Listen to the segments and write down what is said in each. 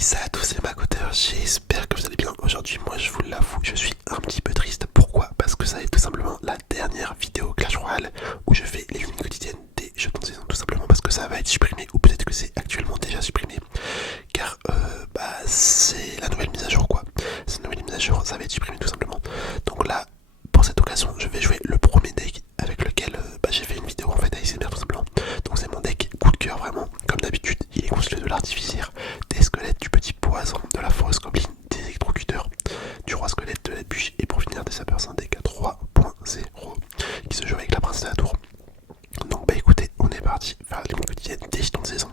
Salut à tous, c'est Makoteur, j'espère que vous allez bien. Aujourd'hui, moi je vous l'avoue, je suis un petit peu triste. Pourquoi? Parce que ça va être tout simplement la dernière vidéo Clash Royale où je fais les lignes quotidiennes des jetons de saison. Tout simplement parce que ça va être supprimé, ou peut-être que c'est actuellement déjà supprimé. Car c'est la nouvelle mise à jour quoi. C'est une nouvelle mise à jour, ça va être supprimé tout simplement. Donc là, pour cette occasion, je vais jouer le premier deck avec lequel j'ai fait une vidéo en fait ASMR tout simplement. Donc c'est mon deck coup de cœur vraiment. Comme d'habitude, il est constitué de l'artificière, des squelettes, du petit poison, de la forest goblin, des électrocuteurs, du roi squelette, de la bûche et pour finir des sapeurs. C'est un deck à 3.0 qui se joue avec la princesse de la tour. Donc bah écoutez, on est parti faire les quotidiennes des jetons de saison.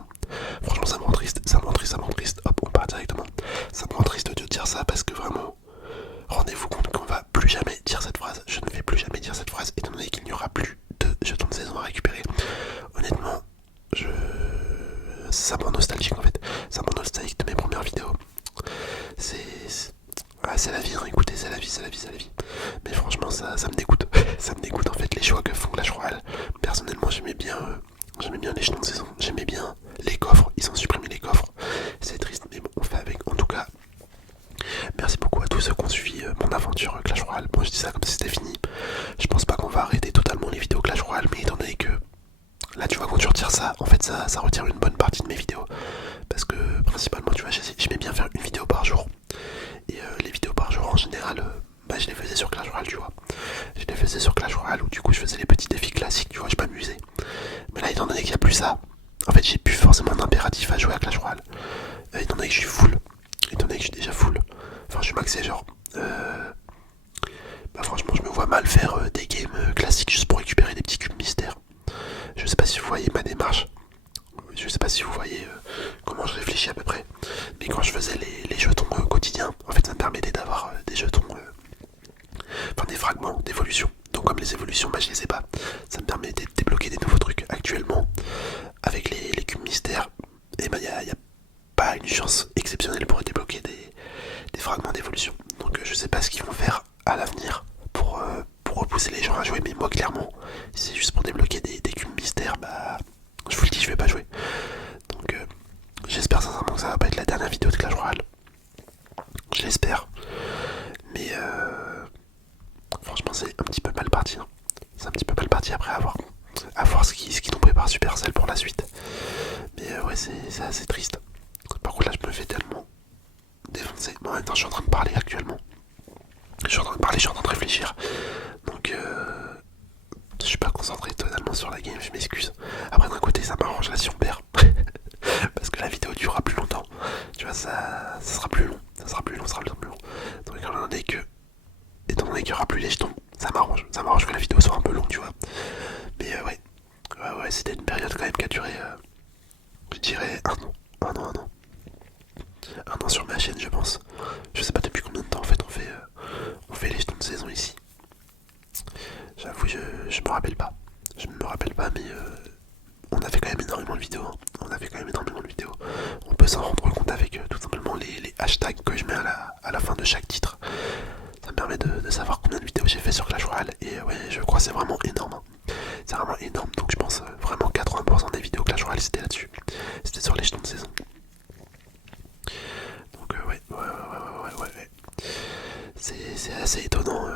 Franchement ça me rend triste, ça me rend triste, ça me rend triste. Hop, on part directement. Ça me rend triste de dire ça parce que vraiment, rendez-vous compte qu'on va plus jamais dire cette phrase. Je ne vais plus jamais dire cette phrase étant donné qu'il n'y aura plus de jetons de saison à récupérer. Honnêtement, ça me rend nostalgique en fait. Ça me rend nostalgique de mes premières vidéos. C'est la vie, hein. Écoutez, c'est la vie, c'est la vie, c'est la vie. Mais franchement, ça me dégoûte. Ça me dégoûte en fait les choix que font Clash Royale. Personnellement, j'aimais bien les jetons de saison. J'aimais bien les coffres. Ils ont supprimé les coffres. C'est triste, mais bon, on fait avec. En tout cas, merci beaucoup à tous ceux qui ont suivi mon aventure Clash Royale. Bon, je dis ça comme si c'était fini. Je pense pas qu'on va arrêter totalement les vidéos Clash Royale, mais étant donné que là, tu vois, quand tu retires ça, en fait, ça retire une bonne partie de mes vidéos. Parce que principalement, tu vois, j'aimais bien faire une vidéo par jour. Et les vidéos par jour, en général, je les faisais sur Clash Royale, tu vois. Je les faisais sur Clash Royale où du coup, je faisais les petits défis classiques, tu vois, je m'amusais. Mais là, étant donné qu'il n'y a plus ça, en fait, j'ai plus forcément d'impératif à jouer à Clash Royale. Étant donné que je suis full, étant donné que je suis déjà full, enfin, je suis maxé, genre. Franchement, je me vois mal faire des games classiques juste pour récupérer des petits cubes mystères. Je sais pas si vous voyez ma démarche. Je sais pas si vous voyez comment je réfléchis à peu près. Mais quand je faisais les jetons quotidiens, en fait ça me permettait d'avoir des jetons, enfin des fragments d'évolution. Donc comme les évolutions, je les ai pas. Ça me permettait de débloquer des nouveaux trucs. Actuellement, avec les cubes mystères, et y a pas une chance exceptionnelle pour débloquer des fragments d'évolution. Donc je sais pas ce qu'ils vont faire à l'avenir pour repousser les gens à jouer. Mais moi clairement, si c'est juste pour débloquer des cubes mystères, je vous le dis, je vais pas jouer. Donc j'espère sincèrement que ça va pas être la dernière vidéo de Clash Royale. Je l'espère. Mais franchement c'est un petit peu mal parti. Hein. C'est un petit peu mal parti après à voir ce qui nous prépare Supercell pour la suite. Mais ouais c'est assez triste. Par contre là je me fais tellement défoncer. Bon en même temps je suis en train de parler actuellement. Je suis en train de parler, je suis en train de réfléchir. Donc je suis pas concentré totalement sur la game, je m'excuse. Après d'un côté ça m'arrange là si on perd. Parce que la vidéo durera plus longtemps. Tu vois, ça sera plus long. Ça sera plus long, ça sera plus long. Donc étant donné qu'il n'y aura plus les jetons, ça m'arrange. Ça m'arrange que la vidéo soit un peu longue, tu vois. Mais ouais, c'était une période quand même qui a duré, je dirais, un an. Un an. Un an sur ma chaîne, je pense. Je sais pas depuis combien de temps en fait on fait les jetons de saison ici. J'avoue, je me rappelle pas. Je me rappelle pas, mais on a fait quand même énormément de vidéos. Hein. On a fait quand même énormément de vidéos. On peut s'en rendre compte avec tout simplement les hashtags que je mets à la fin de chaque titre. Ça me permet de savoir combien de vidéos j'ai fait sur Clash Royale. Et ouais, je crois que c'est vraiment énorme. Hein. C'est vraiment énorme. Donc je pense vraiment 80% des vidéos Clash Royale c'était là-dessus. C'était sur les jetons de saison. Donc ouais. C'est assez étonnant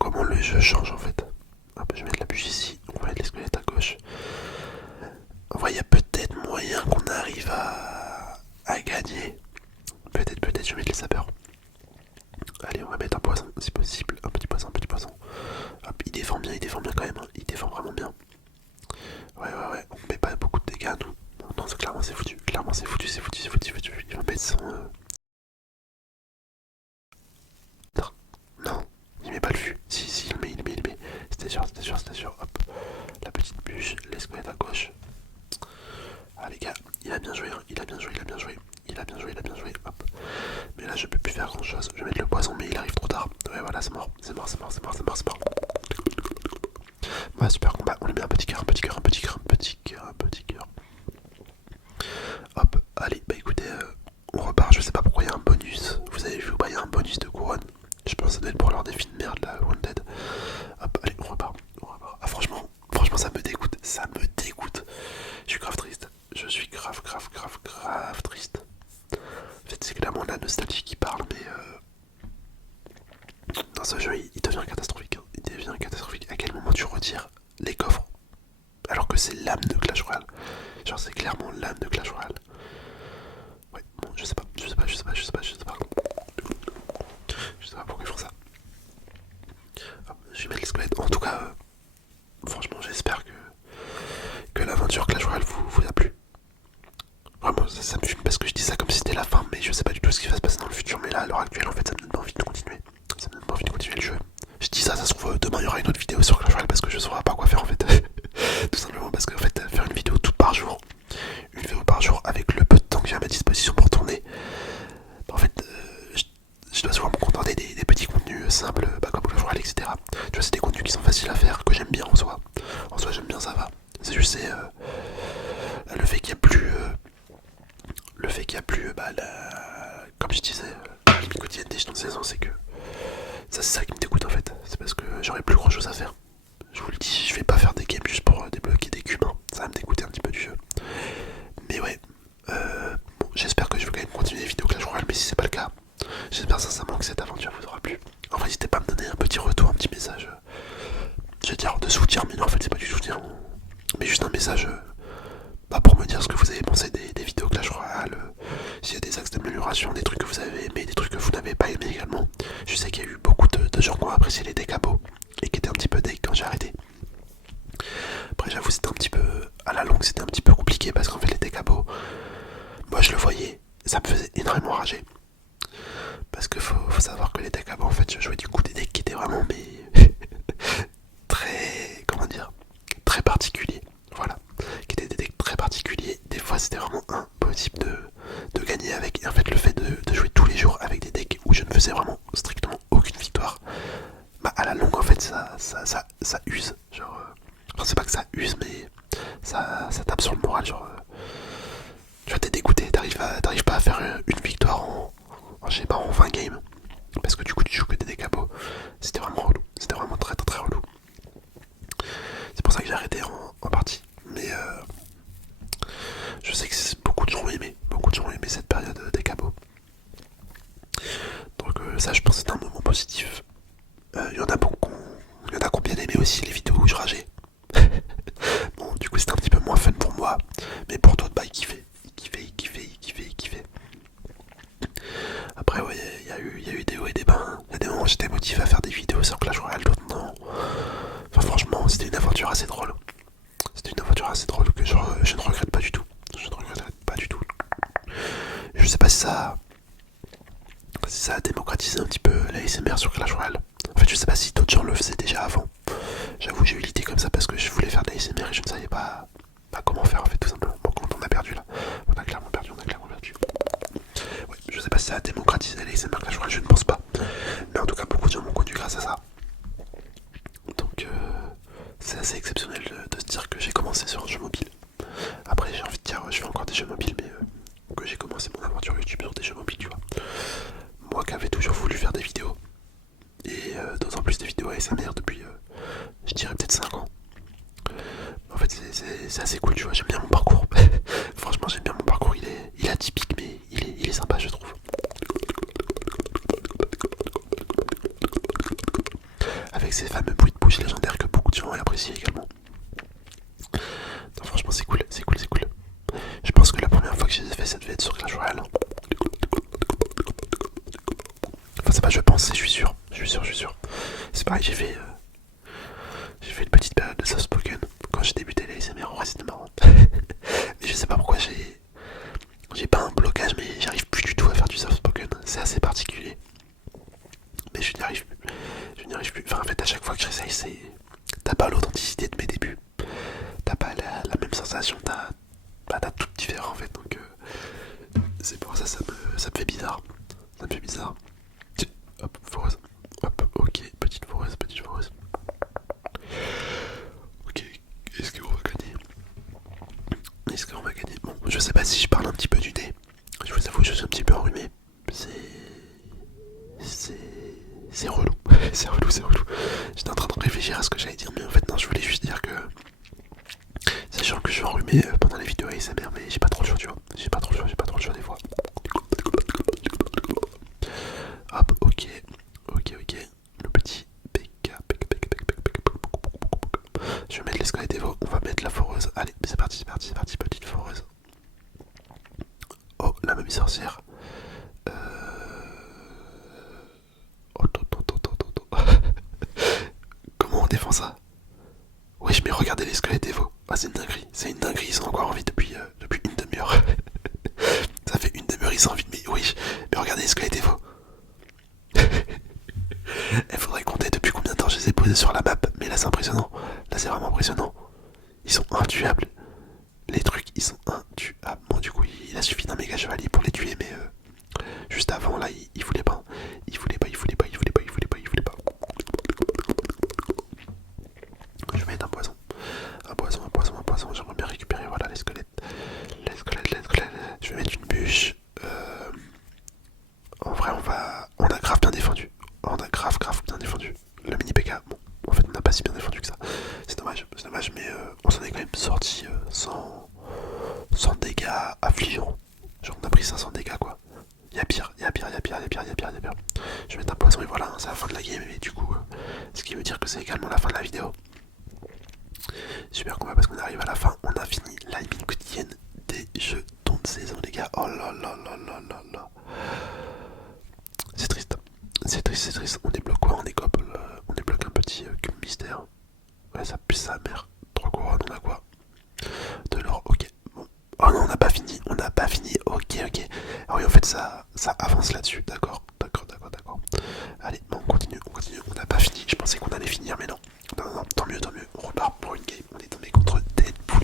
comment le jeu change en fait. Hop, je vais mettre la bûche ici. On va mettre les squelettes à gauche. Il y a peut-être moyen qu'on arrive à gagner. Peut-être, je vais mettre les sapeurs. Allez, on va mettre un poison, si possible. Un petit poison, un petit poison. Hop, il défend bien quand même. Hein. Il défend vraiment bien. Ouais. On met pas beaucoup de dégâts, nous. Non, clairement, c'est foutu. Clairement, c'est foutu. Il va mettre son. Non, il met pas le fût. Si, il met. C'était sûr. Hop, la petite bûche, les squelettes à gauche. Ah les gars, il a bien joué, hein. Il a bien joué. Hop. Mais là je peux plus faire grand chose. Je vais mettre le poison mais il arrive trop tard. Ouais voilà c'est mort. Ouais super combat. On lui met un petit cœur. Hop, allez, écoutez, on repart. Je sais pas nostalgie qui parle, mais dans ce jeu il devient catastrophique. Il devient catastrophique. À quel moment tu retires les coffres alors que c'est l'âme de Clash Royale? Genre c'est clairement l'âme de Clash Royale. Ouais, bon, je sais pas. Je sais pas pourquoi ils font ça. Hop, je vais mettre le squelette. En tout cas, franchement, j'espère que l'aventure Clash Royale vous a plu. Vraiment, ça me fume parce que je dis ça comme si c'était la fin, mais je sais pas du tout ce qui va se passer dans le futur. Mais là, à l'heure actuelle, en fait, ça me donne pas envie de continuer. Ça me donne pas envie de continuer le jeu. Je dis ça se trouve, demain il y aura une autre vidéo sur Clash Royale parce que je saurai pas quoi faire en fait. Tout simplement parce que en fait, faire une vidéo toute par jour, une vidéo par jour avec le peu de temps que j'ai à ma disposition pour tourner, en fait, je dois souvent me contenter des petits contenus simples, comme Clash Royale, etc. Tu vois, c'est des contenus qui sont faciles à faire, que j'aime bien en soi. En soi, j'aime bien, ça va. C'est juste le fait qu'il y a plus. Comme je disais, la limite quotidienne des jetons de saison, c'est que ça, c'est ça qui me dégoûte en fait. C'est parce que j'aurais plus grand chose à faire. Je vous le dis, je vais pas faire des games juste pour débloquer des cubes, hein. Ça va me dégoûter un petit peu du jeu. Mais ouais, bon, j'espère que je vais quand même continuer les vidéos Clash Royale, mais si c'est pas le cas, j'espère sincèrement que cette aventure vous aura plu. En vrai, n'hésitez pas à me donner un petit retour, un petit message. Je vais dire de soutien, mais non, en fait, c'est pas du soutien. Mais juste un message pour me dire ce que vous avez pensé des vidéos Clash Royale, s'il y a des axes d'amélioration, des trucs que vous avez aimé, des trucs que vous n'avez pas aimé également. Je sais qu'il y a eu beaucoup de gens qui ont apprécié les decks à beau et qui étaient un petit peu deck quand j'ai arrêté. Après j'avoue c'était un petit peu, à la longue c'était un petit peu compliqué parce qu'en fait les decks à beau, moi je le voyais, ça me faisait énormément rager. Parce que faut savoir que les decks à beau en fait je jouais du coup des decks qui étaient vraiment très, comment dire, très particuliers. Voilà, qui étaient des decks très particuliers. Des fois c'était vraiment impossible de gagner avec. Et en fait le fait de jouer tous les jours avec des decks où je ne faisais vraiment strictement aucune victoire, à la longue en fait ça use. Genre, enfin c'est pas que ça use mais ça tape sur le moral. Genre, tu vois t'es dégoûté, t'arrives pas à faire une victoire je sais pas, en 20 games. Parce que du coup tu joues que des decks à beau. C'était vraiment relou, c'était vraiment très très très relou. C'est pour ça que j'ai arrêté en partie. Mais je sais que beaucoup de gens ont aimé cette période des cabots. Donc ça je pense que c'est un moment positif. Il y en a beaucoup, il y en a qui ont bien aimé aussi les vidéos où je rageais. Bon du coup c'était un petit peu moins fun pour moi. Mais pour d'autres ils kiffaient. Après ouais il y a eu des hauts et des bas. Il y a des moments où j'étais motivé à faire des vidéos sur Clash Royale, d'autres non. Enfin franchement c'était une aventure assez drôle. C'était une aventure assez drôle que je ne regrette pas du tout. Je ne regrette pas du tout. Je sais pas si ça a démocratisé un petit peu la SMR sur Clash Royale. En fait, je sais pas si d'autres gens le faisaient déjà avant. J'avoue, j'ai eu l'idée comme ça parce que je voulais faire de la SMR et je ne savais pas comment faire en fait, tout simplement. Bon, quand on a perdu là, on a clairement perdu. Ouais, je sais pas si ça a démocratisé la SMR Clash Royale, je ne pense pas. Mais en tout cas, beaucoup de gens m'ont connu grâce à ça. Donc, c'est assez exceptionnel de se dire que j'ai commencé sur un jeu mobile. Après, j'ai envie de dire, je fais encore des jeux mobiles, mais que j'ai commencé mon aventure YouTube sur des jeux mobiles, tu vois. Moi qui avais toujours voulu faire des vidéos, et d'autant plus des vidéos ASMR depuis, je dirais peut-être 5 ans. En fait, c'est assez cool, tu vois, j'aime bien mon parcours. Franchement, j'aime bien mon parcours, il est atypique, mais il est sympa, je trouve. Avec ces fameux bruits de bouche légendaires que beaucoup de gens apprécient également. Non, franchement, c'est cool. Je pense que la première fois que j'ai fait cette vidéo sur Clash Royale. Enfin, c'est pas je pense, je suis sûr. C'est pareil, j'ai fait une petite période de soft spoken quand j'ai débuté les ASMR. En vrai, c'était marrant. Mais je sais pas pourquoi j'ai pas un blocage, mais j'arrive plus du tout à faire du soft spoken. C'est assez particulier. Mais je n'y arrive plus. Enfin, en fait, à chaque fois que j'essaye, t'as pas l'authenticité de mes débuts. T'as pas la même sensation, t'as tout différent en fait. Donc, c'est pour ça ça me fait bizarre. Hop, foreuse. Hop, ok, petite foreuse. Ok, est-ce qu'on va gagner? Bon, je sais pas si je parle un petit peu du nez. Je vous avoue, je suis un petit peu enrhumé. C'est relou. c'est relou. J'étais en train de réfléchir à ce que j'allais dire, mais en fait non, je voulais juste dire que sachant que je suis enrhumé pendant les vidéos ASMR, mais j'ai pas trop le choix, tu vois. J'ai pas trop le choix des fois. la mamie sorcière. Euh... Oh, comment on défend ça? Wesh, mais regardez les squelettes Evo. Ah, c'est une dinguerie. C'est une dinguerie, ils sont encore en vie depuis une demi-heure. Ça fait une demi-heure, ils sont en vie. Mais wesh, mais regardez les squelettes Evo. Il faudrait compter depuis combien de temps je les ai posés sur la map. Mais là, c'est impressionnant. Là, c'est vraiment impressionnant. Ils sont intuables. Les trucs, ils sont intuables. Bon, du coup, il a suffi d'un méga chevalier pour les tuer, mais juste avant, là, il voulait pas. Il voulait pas. Je vais mettre un poison. J'aimerais bien récupérer, voilà, les squelettes. Je vais mettre une bûche. En vrai, on a grave bien défendu. On a grave bien défendu. Le mini PK, bon, en fait, on n'a pas si bien défendu que ça. C'est dommage, mais on s'en est quand même sorti sans dégâts affligeants. Genre, on a pris 500 dégâts, quoi. Y'a pire. Je vais mettre un poison et voilà, c'est la fin de la game. Et du coup, ce qui veut dire que c'est également la fin de la vidéo. Super combat parce qu'on arrive à la fin. On a fini la limite quotidienne des jetons de saison, les gars. Oh là là là là là là. C'est triste. On débloque quoi? On débloque un petit cube mystère. Ouais, ça pue sa mère. 3 couronnes, on a quoi? De l'or, ok. Bon. Oh non, on n'a pas fini. Ok. Ah oui, en fait, ça avance là-dessus. D'accord. Allez, bon, on continue. On n'a pas fini. Je pensais qu'on allait finir, mais non. Non, tant mieux. On repart pour une game. On est tombé contre Deadpool.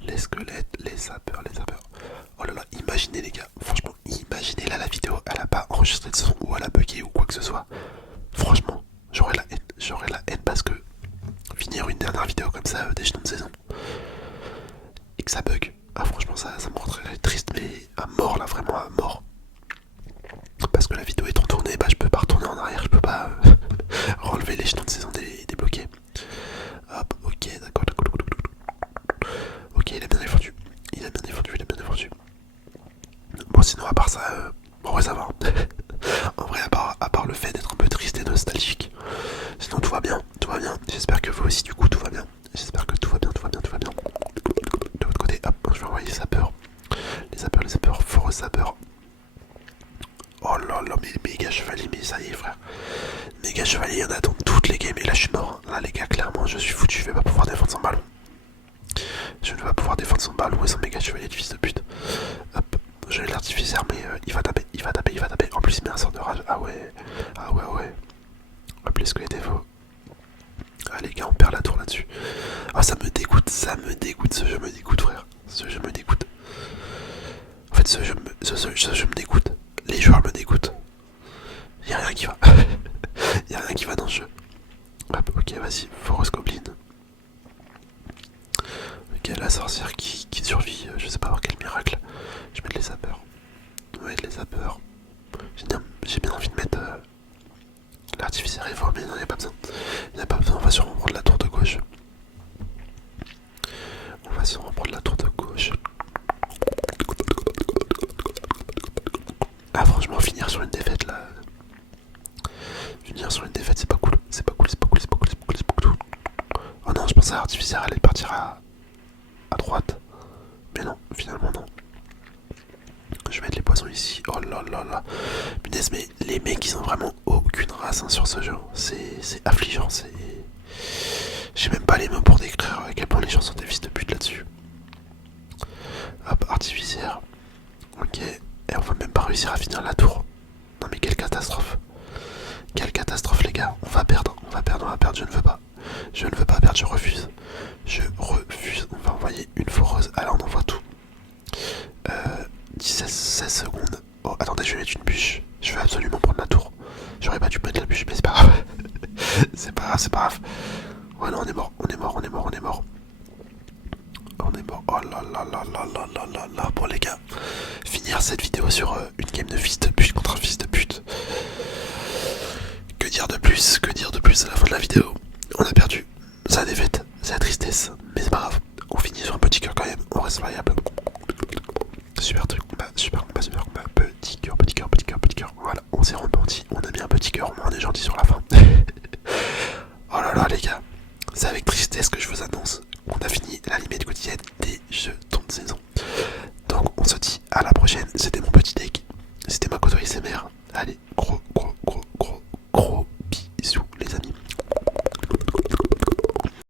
Les squelettes, les sapeurs. Oh là là, imaginez les gars. Franchement, imaginez là la vidéo. Elle a pas enregistré de son ou elle a bugué ou quoi que ce soit. Franchement, j'aurais la haine parce que finir une dernière vidéo comme ça, des jetons de saison, et que ça bug. Ah franchement ça me rendrait triste mais à mort là, vraiment à mort. Parce que la vidéo étant tournée, bah je peux pas retourner en arrière, je peux pas relever les jetons de saison débloqués. Hop, ok, d'accord. Ok, il a bien défendu. Bon sinon à part ça, en vrai ça va. En vrai à part le fait d'être un peu triste et nostalgique. Sinon tout va bien. J'espère que vous aussi du coup tout va bien. De votre côté, hop, je vais envoyer les sapeurs. Les sapeurs, forest sapeurs. Oh là là, mais méga chevalier, mais ça y est frère. Méga chevalier, il y en a dans toutes les games et là je suis mort. Là les gars, clairement je suis foutu, je vais pas pouvoir défendre son ballon. Et son méga chevalier de fils de pute. Hop, j'ai l'artificiaire mais il va taper. En plus il met un sort de rage. Ah ouais. Hop, les squelettes faux. Ah les gars, on perd la tour là-dessus. Ah ça me dégoûte, ce jeu me dégoûte frère. En fait ce jeu me dégoûte. Les joueurs me dégoûtent. Y'a rien qui va. Y'a rien qui va dans ce jeu. Hop, ok, vas-y, Forest Goblin. Ok, la sorcière qui survit, je sais pas par quel miracle. Je vais mettre les sapeurs. J'ai bien envie de mettre l'artificier réformé, mais non, y'a pas besoin. On va sûrement prendre la tour de gauche. Ah franchement, finir sur une défaite là. C'est pas cool. Oh non, je pensais à l'artificier allait partir à droite. Mais non, finalement non. Je vais mettre les poisons ici. Oh là là là. Punaise, mais les mecs ils ont vraiment aucune race hein, sur ce jeu. C'est affligeant, j'ai même pas les mots pour décrire à quel point les gens sont des fils de pute là-dessus. Hop, artificiaire. Ok. Et on va même pas réussir à finir la tour. Non mais quelle catastrophe. Les gars. On va perdre. Je ne veux pas perdre, je refuse. On va envoyer une foreuse. Alors on envoie tout. 16 secondes. Oh attendez, je vais mettre une bûche. Je veux absolument prendre la tour. J'aurais pas dû mettre la bûche mais c'est pas grave. c'est pas grave. Ouais non, on est mort. Oh là là là là là là là là. Bon les gars, finir cette vidéo sur une game de fils de pute contre un fils de pute. Que dire de plus à la fin de la vidéo? On a perdu. C'est la défaite, c'est la tristesse. Mais c'est pas grave. On finit sur un petit cœur quand même. On reste variable. Super combat. Petit cœur. Voilà, on s'est repenti. On a mis un petit cœur. On est gentil sur la fin. Oh là là les gars. Ça avec tristesse que je vous annonce qu'on a fini la limite quotidienne des jeux de saison. Donc on se dit à la prochaine, c'était mon petit deck.